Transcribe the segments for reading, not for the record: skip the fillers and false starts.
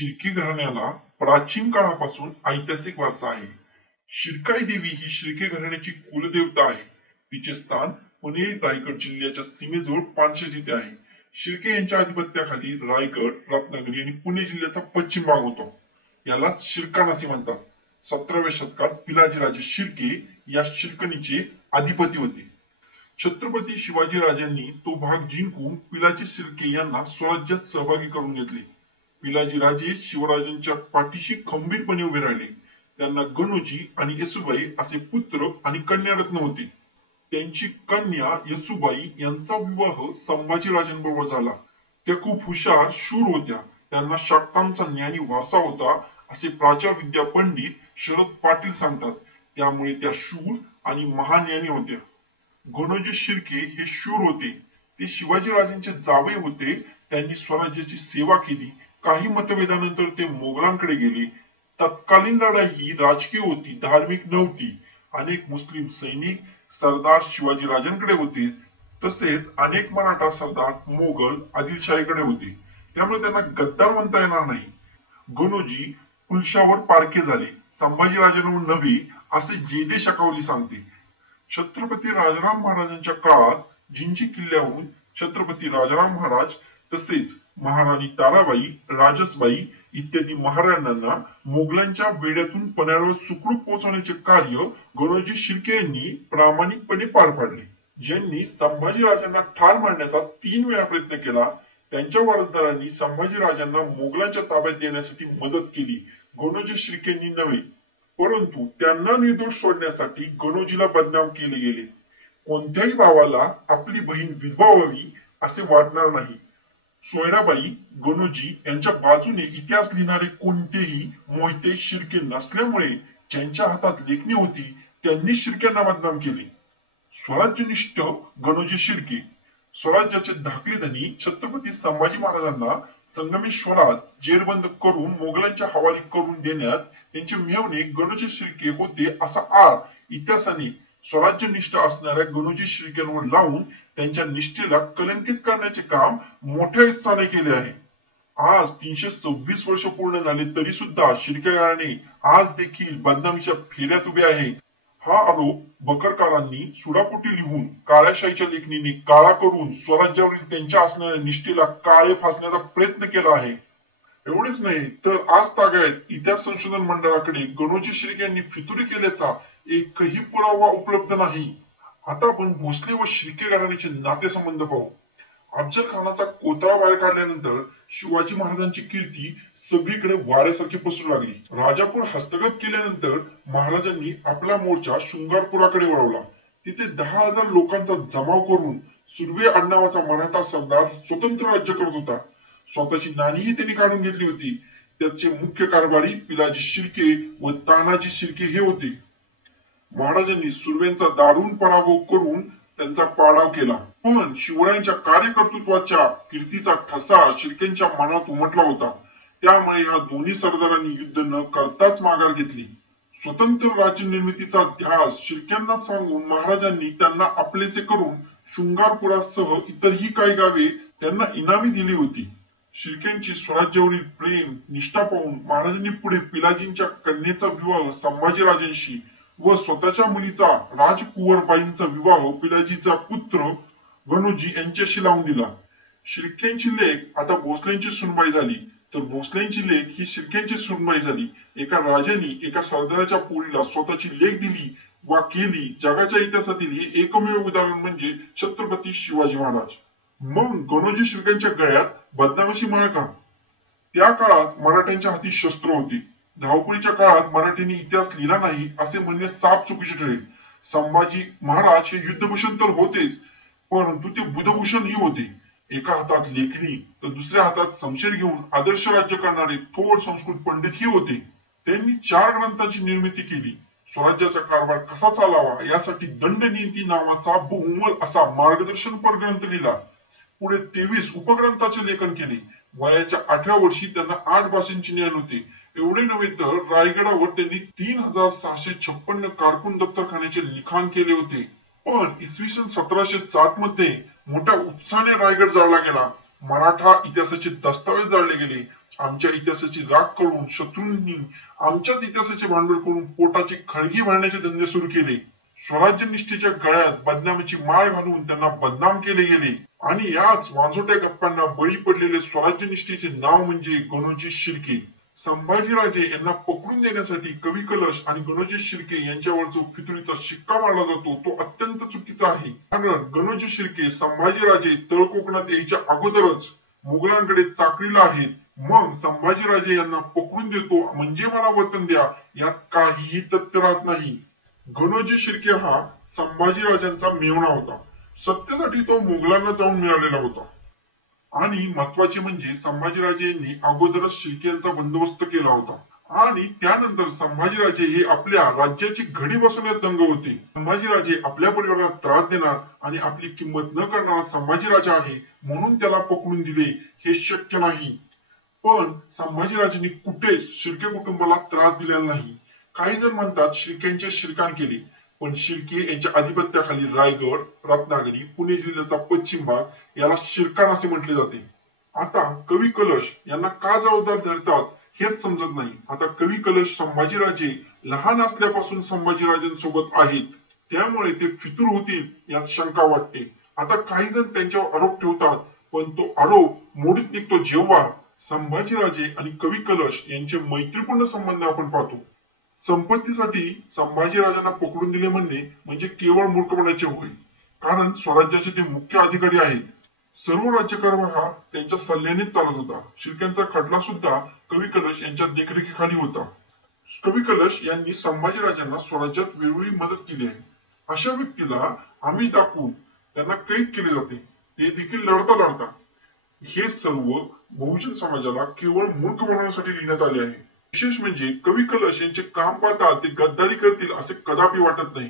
शिर्के घराण्याला प्राचीन काळापासून ऐतिहासिक वारसा आहे. शिरकाई देवी ही शिर्के घराण्याची कुलदेवता आहे. तिचे स्थान पुणे रायगड जिल्ह्याच्या सीमेजवळ पानशेत येथे आहे. शिर्के यांच्या अधिपत्याखाली रायगड, रत्नागिरी आणि पुणे जिल्ह्याचा पश्चिम भाग होतो. यालाच शिरकाण असे म्हणतात. 17व्या शतकात पिलाजीराजे शिर्के या शिर्कणीचे अधिपती होते. छत्रपती शिवाजी राजांनी तो भाग जिंकून पिलाजी शिर्के यांना स्वराज्यात सहभागी करून घेतले. पिलाजीराजे शिवराजांच्या पाठीशी खंबीरपणे उभे राहिले. त्यांना गणोजी आणि येसुबाई असे पुत्र आणि कन्यारत्न होते. त्यांची कन्या येसुबाई यांचा विवाह संभाजी राजांबरोबर झाला. त्या खूप हुशार, शूर होत्या. त्यांना शाक्तांचा ज्ञानी वारसा होता असे प्राचार्य विद्या पंडित शरद पाटील सांगतात. त्यामुळे त्या शूर आणि महाज्ञानी होत्या. गणोजी शिर्के हे शूर होते. ते शिवाजी राजांचे जावई होते. त्यांनी स्वराज्याची सेवा केली. काही मतभेदानंतर ते मोगलांकडे गेले. तत्कालीन लढाई ही राजकीय होती, धार्मिक नव्हती. अनेक मुस्लिम सैनिक सरदार शिवाजी राजांकडे होते, तसेच अनेक मराठा सरदार मोगल आदिलशाहीकडे होते. त्यामुळे त्यांना गद्दार म्हणता येणार नाही. गणोजी पुलशावर पारखे झाले. संभाजी राजांवर नव्हे असे जेदे शकावली सांगते. छत्रपती राजाराम महाराजांच्या काळात जिंजी किल्ल्याहून छत्रपती राजाराम महाराज तसेच महाराणी ताराबाई, राजसबाई इत्यादी महाराणांना मोगलांच्या बेड्यातून पन्हाळ्यावर सुखरूप पोहोचवण्याचे कार्य गणोजी शिर्के यांनी प्रामाणिकपणे पार पाडले. ज्यांनी संभाजी राजांना ठार मारण्याचा 3 वेळा प्रयत्न केला. त्यांच्या वारसदारांनी संभाजी राजांना मोगलांच्या ताब्यात देण्यासाठी मदत केली. गणोजी शिर्केंनी नव्हे, परंतु त्यांना निर्दोष सोडण्यासाठी गणोजीला बदनाम केले गेले. कोणत्याही भावाला आपली बहीण विधवा व्हावी असे वाटणार नाही. सोयराबाई, गणोजी यांच्या बाजूने इतिहास लिहिणारे कोणतेही मोहिते शिर्के नसल्यामुळे ज्यांच्या हातात लेखणी होती त्यांनी शिर्क्यांना बदनाम केले. स्वराज्यनिष्ठ गणोजी शिर्के स्वराज्याचे धाकले धनी छत्रपती संभाजी महाराजांना संगमेश्वरात जेरबंद करून मोगलांच्या हवाली करून देण्यात त्यांचे मेव्हणे गणोजी शिर्के होते असा आळ इतिहासाने स्वराज्यनिष्ठ असणाऱ्या गणोजी शिर्क्यांवर लावून त्यांच्या निष्ठेला कलंकित करण्याचे काम मोठ्या उत्साहाने केले आहे. आज 326 वर्ष पूर्ण झाले तरी सुद्धा शिर्के घराणे आज देखील बदनामीच्या फेऱ्यात उभे आहे. हा आरोप बकरकारांनी सुडापोटी लिहून काळ्याशाहीच्या लेखणीने काळा करून स्वराज्यावरील त्यांच्या असणाऱ्या निष्ठेला काळे फासण्याचा प्रयत्न केला आहे. एवढेच नाही तर आज तागायत इतिहास संशोधन मंडळाकडे गणोजी शिर्के यांनी फितुरी केल्याचा एकही पुरावा उपलब्ध नाही. आता आपण भोसले व शिर्के घराण्याचे नातेसंबंध पाहू. अफजल खानाचा कोतळा बाहेर काढल्यानंतर शिवाजी महाराजांची कीर्ती सगळीकडे वाऱ्यासारखी पसरू लागली. राजापूर हस्तगत केल्यानंतर महाराजांनी आपला मोर्चा शृंगारपुराकडे वळवला. तिथे 10,000 लोकांचा जमाव करून सुर्वे आडनावाचा मराठा सरदार स्वतंत्र राज्य करत होता. स्वतःची नाणीही त्यांनी काढून घेतली होती. त्याचे मुख्य कारभारी पिलाजी शिर्के व तानाजी शिर्के हे होते. महाराजांनी सुर्व्यांचा दारुण पराभव करून त्यांचा पाडाव केला. पण शिवरायांच्या कार्यकर्तृत्वाच्या कीर्तीचा ठसा शिर्केंच्या मनात उमटला होता. त्यामुळे या दोन्ही सरदारांनी युद्ध न करताच माघार घेतली. स्वतंत्र राज्य निर्मितीचा ध्यास शिर्क्यांना सांगून महाराजांनी त्यांना आपलेसे करून शृंगारपुरासह इतरही काही गावे त्यांना इनामी दिली होती. शिर्क्यांची स्वराज्यावरील प्रेम निष्ठा पाहून महाराजांनी पुढे पिलाजींच्या कन्येचा विवाह संभाजीराजांशी व स्वतःच्या मुलीचा राजकुंवरबाईंचा विवाह पिलाजीचा पुत्र गणोजी यांच्याशी लावून दिला. शिर्क्यांची लेक आता भोसल्यांची सुनबाई झाली, तर भोसल्यांची लेक ही शिर्क्यांची सुनबाई झाली. एका राजाने एका सरदाराच्या पोरीला स्वतःची लेक दिली वा केली. जगाच्या इतिहासातील हे एकमेव उदाहरण म्हणजे छत्रपती शिवाजी महाराज. मग गणोजी शिर्क्यांच्या गळ्यात बदनामीची माळ का? त्या काळात मराठ्यांच्या हाती शस्त्र होती. धावपळीच्या काळात मराठ्यांनी इतिहास लिहिला नाही असे म्हणणे साफ चुकीचे ठरेल. संभाजी महाराज हे युद्धभूषण तर होतेच, परंतु ते बुधभूषणही होते. एका हातात लेखणी तर दुसऱ्या हातात शमशेर घेऊन आदर्श राज्य करणारे थोर संस्कृत पंडितही होते. त्यांनी 4 ग्रंथांची निर्मिती केली. स्वराज्याचा कारभार कसा चालावा यासाठी दंडनीती नावाचा बहुमोल असा मार्गदर्शनपर ग्रंथ लिहिला. पुढे 23 उपग्रंथाचे लेखन केले. वयाच्या 8व्या वर्षी त्यांना 8 भाषांचे ज्ञान होते. एवढे नव्हे तर रायगडावर त्यांनी 3656 कारकून दफ्तरखान्याचे लिखाण केले होते. पण इसवी सन 1707 मध्ये मोठ्या उत्साहाने रायगड जाळला गेला. मराठा इतिहासाचे दस्तावेज जाळले गेले. आमच्या इतिहासाची राख करून शत्रूंनी आमच्याच इतिहासाचे भांडवल करून पोटाची खळगी भरण्याचे धंदे सुरू केले. स्वराज्य निष्ठेच्या गळ्यात बदनामीची माळ घालून त्यांना बदनाम केले गेले आणि याच वाजोट्या गप्पांना बळी पडलेले स्वराज्य निष्ठेचे नाव म्हणजे गणोजी शिर्के. संभाजीराजे यांना पकडून देण्यासाठी कवी कलश आणि गणोजी शिर्के यांच्यावर जो फितुरीचा शिक्का मारला जातो तो अत्यंत चुकीचा आहे. कारण गणोजी शिर्के संभाजीराजे तळ कोकणात यायच्या अगोदरच मुघलांकडे चाकरीला आहेत. मग संभाजीराजे यांना पकडून देतो म्हणजे मला वतन द्या यात काहीही तथ्य राहत नाही. गणोजी शिर्के हा संभाजीराजांचा मेव्हणा होता. सत्तेसाठी तो मुघलांना जाऊन मिळालेला होता आणि महत्वाचे म्हणजे संभाजीराजे यांनी अगोदरच शिर्के यांचा बंदोबस्त केला होता आणि त्यानंतर संभाजीराजे हे आपल्या राज्याची घडी बसवण्यात दंग होते. संभाजीराजे आपल्या परिवाराला त्रास देणार आणि आपली किंमत न करणारा संभाजीराजा आहे म्हणून त्याला पकडून दिले हे शक्य नाही. पण संभाजीराजांनी कुठेच शिर्के कुटुंबाला त्रास दिलेला नाही. काही जण म्हणतात शिर्क्यांचे शिरकाण केले, पण शिर्के यांच्या अधिपत्याखाली रायगड, रत्नागिरी, पुणे जिल्ह्याचा पश्चिम भाग याला शिरकाण असे म्हटले जाते. आता कवी कलश यांना का जबाबदार धरतात हेच समजत नाही. आता कवी कलश संभाजीराजे लहान असल्यापासून संभाजीराजांसोबत आहेत त्यामुळे ते फितूर होतील यात शंका वाटते. आता काही जण त्यांच्यावर आरोप ठेवतात पण तो आरोप मोडीत निघतो जेव्हा संभाजीराजे आणि कवी कलश यांचे मैत्रीपूर्ण संबंध आपण पाहतो. संपत्तीसाठी संभाजीराजांना पकडून दिले म्हणजे केवळ मूर्खपणाचे होय. कारण स्वराज्याचे ते मुख्य अधिकारी आहेत. सर्व राज्यकारभार हा त्यांच्या सल्ल्यानेच चालत होता. शिर्क्यांचा खटला सुद्धा कवी कलश यांच्या देखरेखीखाली होता. कवी कलश यांनी संभाजीराजांना स्वराज्यात वेळोवेळी मदत केली आहे. अशा व्यक्तीला आम्ही दाखवून त्यांना कैद केले जाते, ते देखील लढता लढता. हे सर्व बहुजन समाजाला केवळ मूर्ख बनवण्यासाठी लिहिण्यात आले आहे. विशेष म्हणजे कवी कलश यांचे काम पाहता ते गद्दारी करतील असे कदापि वाटत नाही.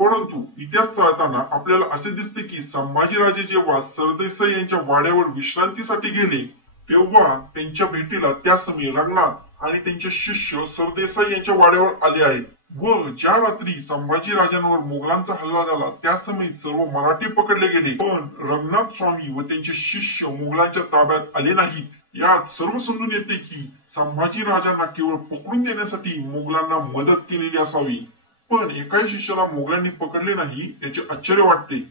परंतु इतिहास चाळताना आपल्याला असे दिसते की संभाजीराजे जेव्हा सरदेसाई यांच्या वाड्यावर विश्रांतीसाठी गेले तेव्हा त्यांच्या भेटीला त्या समय रंगनाथ आणि त्यांचे शिष्य सरदेसाई यांच्या वाड्यावर आले आहेत व ज्या रात्री संभाजीराजांवर मुघलांचा हल्ला झाला त्या समय सर्व मराठी पकडले गेले, पण रंगनाथ स्वामी व त्यांचे शिष्य मुघलांच्या ताब्यात आले नाहीत. यात सर्व समजून येते की संभाजीराजांना केवळ पकडून देण्यासाठी मुघलांना मदत केलेली असावी. पण एकाही शिष्याला मुघलांनी पकडले नाही याचे आश्चर्य वाटते.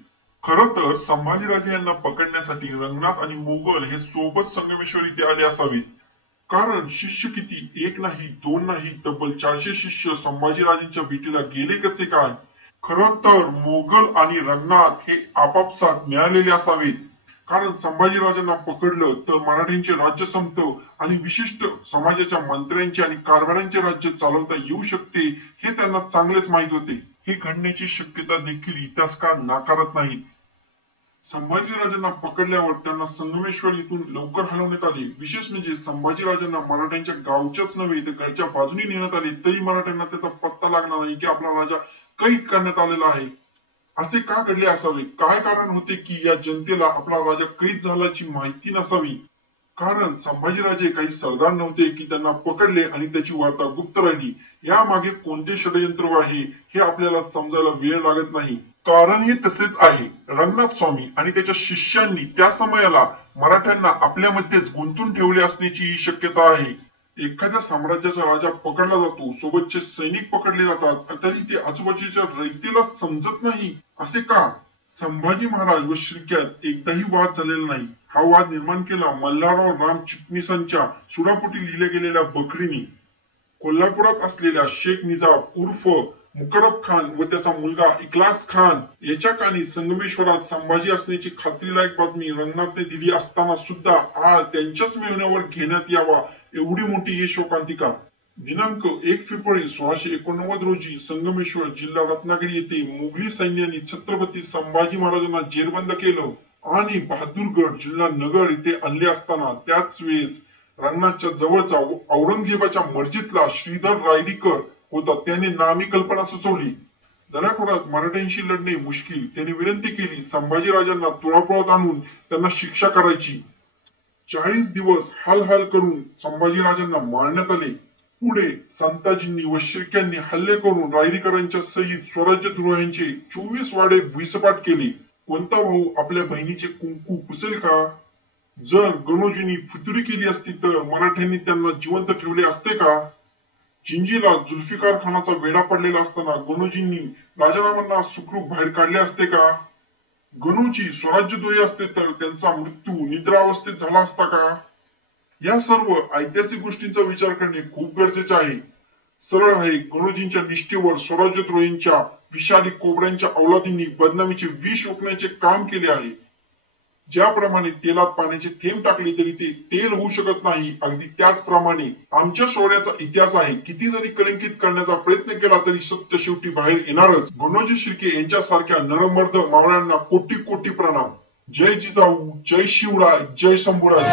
खरं तर संभाजीराजे यांना पकडण्यासाठी रंगनाथ आणि मुघल हे सोबत संगमेश्वर इथे आले असावेत. कारण शिष्य किती, एक नाही दोन नाही तब्बल 400 शिष्य संभाजीराजांच्या भेटीला गेले कसे काय? खरं तर मुघल आणि रंगनाथ हे आपापसात मिळालेले असावेत. कारण संभाजीराजांना पकडलं तर मराठ्यांचे राज्य संपतं आणि विशिष्ट समाजाच्या मंत्र्यांचे आणि कारभाऱ्यांचे राज्य चालवता येऊ शकते हे त्यांना चांगलेच माहीत होते. हे घडण्याची शक्यता देखील इतिहासकार नाकारत नाहीत. संभाजीराजांना पकडल्यावर त्यांना संगमेश्वर इथून लवकर हलवण्यात आले. विशेष म्हणजे संभाजीराजांना मराठ्यांच्या गावच्याच नव्हे तर घरच्या बाजूने नेण्यात आले तरी मराठ्यांना त्याचा पत्ता लागला नाही की आपला राजा कैद करण्यात आलेला आहे. असे का घडले असावे? काय कारण होते की या जनतेला आपला राजा कैद झाल्याची माहिती नसावी? कारण संभाजीराजे काही सरदार नव्हते की त्यांना पकडले आणि त्याची वार्ता गुप्त राहिली. या मागे कोणते षडयंत्र आहे हे आपल्याला समजायला वेळ लागत नाही. कारण हे तसेच आहे. रंगनाथ स्वामी आणि त्याच्या शिष्यांनी त्या समयाला मराठ्यांना आपल्यामध्येच गुंतून ठेवले असण्याची शक्यता आहे. एखाद्या साम्राज्याचा राजा पकडला जातो, सोबतचे सैनिक पकडले जातात तरी ते आजूबाजूच्या रयतेला समजत नाही. असे का? संभाजी महाराज व शिर्क्यात एकदाही वाद झालेला नाही. हा वाद निर्माण केला मल्हारराव राम चिटणीसांच्या सुडापोटी लिहिल्या गेलेल्या बखरीने. कोल्हापुरात असलेल्या शेख निजाम उर्फ मुकरब खान व त्याचा मुलगा इखलास खान याच्या कानी संगमेश्वरात संभाजी असण्याची खात्रीलायक बातमी रंगनाथने दिली असताना सुद्धा आळ त्यांच्याच मेव्हण्यावर घेण्यात यावा एवढी मोठी यशोकांतिका. दिनांक 1 फेब्रुवारी 1689 रोजी संगमेश्वर जिल्हा रत्नागिरी येथे मुघली सैन्याने छत्रपती संभाजी महाराजांना जेरबंद केलं आणि बहादूरगड जिल्हा नगर येथे आणले असताना त्याच वेळेस रंगनाथच्या जवळचा औरंगजेबाच्या मर्जीतला श्रीधर रायडीकर होता. त्याने नामी कल्पना सुचवली. दऱ्याखोऱ्यात मराठ्यांशी लढणे मुश्किल. त्याने विनंती केली संभाजीराजांना तुळापुळात आणून त्यांना शिक्षा करायची. 40 दिवस हाल करून संभाजीराजांना मारण्यात आले. पुढे संताजींनी व शिर्क्यांनी हल्ले करून रायरीकरांच्या सहित स्वराज्यद्रोह्यांचे 24 वाडे भुईसपाट केले. कोणता भाऊ आपल्या बहिणीचे कुंकू पुसेल का? जर गणोजींनी फितुरी केली असती तर मराठ्यांनी त्यांना जिवंत ठेवले असते का? चिंजीला जुल्फिकार खानाचा वेढा पडलेला असताना गणोजींनी राजारामांना सुखरूप बाहेर काढले असते का? गणोजी स्वराज्यद्रोही असते तर त्यांचा मृत्यू निद्रावस्थेत झाला असता का? या सर्व ऐतिहासिक गोष्टींचा विचार करणे खूप गरजेचे आहे. सरळ आहे, गणोजींच्या निष्ठेवर स्वराज्यद्रोहींच्या विषारी कोबऱ्यांच्या अवलादींनी बदनामीचे विष ओकण्याचे काम केले आहे. ज्याप्रमाणे तेलात पाण्याचे थेंब टाकले तरी ते तेल होऊ शकत नाही, अगदी त्याचप्रमाणे आमच्या शौर्याचा इतिहास आहे. किती जरी कलंकित करण्याचा प्रयत्न केला तरी सत्य शेवटी बाहेर येणारच. गणोजी शिर्के यांच्यासारख्या नरमर्द मावळ्यांना कोटी कोटी प्रणाम. जय जिजाऊ, जय शिवराय, जय शंभूराज.